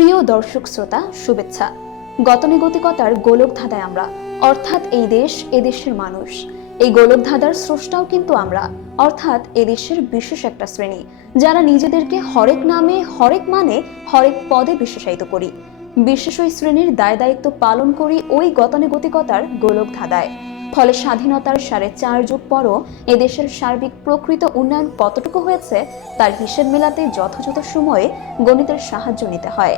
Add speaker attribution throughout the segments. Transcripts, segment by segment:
Speaker 1: প্রিয় দর্শক শ্রোতা, শুভেচ্ছা। গতানুগতিকতার গোলক ধাঁধায় আমরা, অর্থাৎ এই দেশ এদেশের মানুষ। এই গোলক ধাঁধার স্রষ্টাও কিন্তু আমরা, অর্থাৎ এদেশের বিশেষ একটা শ্রেণি, যারা নিজেদেরকে হরেক নামে, হরেক মানে হরেক পদে বিশেষায়িত করি। বিশেষ ওই শ্রেণির দায় দায়িত্ব পালন করি ওই গতানুগতিকতার গোলক ধাঁধায় ফলে স্বাধীনতার সাড়ে চার যুগ পরও এদেশের সার্বিক প্রকৃত উন্নয়ন কতটুকু হয়েছে তার হিসেব মেলাতে যথাযথ সময়ে গণিতের সাহায্য নিতে হয়।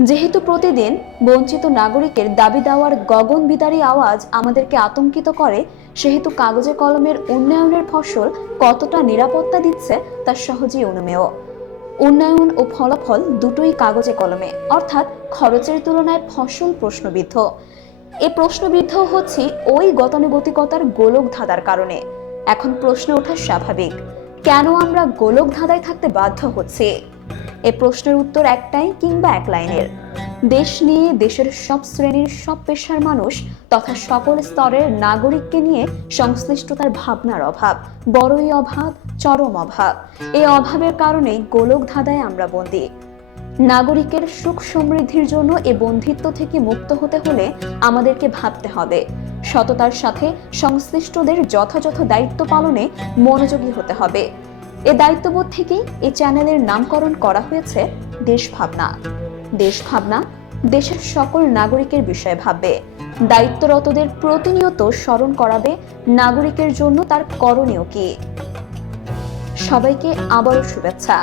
Speaker 1: যেহেতু প্রতিদিন বঞ্চিত নাগরিকের দাবি দেওয়ার গগন বিদারী আওয়াজ আমাদেরকে আতঙ্কিত করে, সেহেতু কাগজে কলমের উন্নয়নের ফসল কতটা নিরাপত্তা দিচ্ছে তা সহজেই অনুমেয়। উন্নয়ন ও ফলাফল দুটোই কাগজে কলমে, অর্থাৎ খরচের তুলনায় ফসল প্রশ্নবিদ্ধ। এ প্রশ্নবিদ্ধ হচ্ছে ওই গতানুগতিকতার গোলক ধাঁধার কারণে। এখন প্রশ্ন ওঠা স্বাভাবিক। কেন আমরা গোলক ধাঁধায় থাকতে বাধ্য হচ্ছি? এ প্রশ্নের উত্তর একটাই কিংবা এক লাইনের। দেশ নিয়ে দেশের সব শ্রেণির সব পেশার মানুষ তথা সকল স্তরের নাগরিককে নিয়ে সংশ্লিষ্টতার ভাবনার অভাব, বড়ই অভাব, চরম অভাব। এই অভাবের কারণেই গোলক ধাঁধায় আমরা বন্দী। নাগরিকের সুখ সমৃদ্ধির জন্য এ বন্ধিত্ব থেকে মুক্ত হতে হলে আমাদেরকে ভাবতে হবে। সততার সাথে সংশ্লিষ্টদের যথাযথ দায়িত্ব পালনে মনোযোগী হতে হবে। এ দায়িত্ববোধ থেকেই এই চ্যানেলের নামকরণ করা হয়েছে দেশ ভাবনা দেশ ভাবনা দেশের সকল নাগরিকের বিষয়ে ভাববে। দায়িত্বরতদের প্রতিনিয়ত স্মরণ করাবে নাগরিকের জন্য তার করণীয় কি। সবাইকে আবারও শুভেচ্ছা।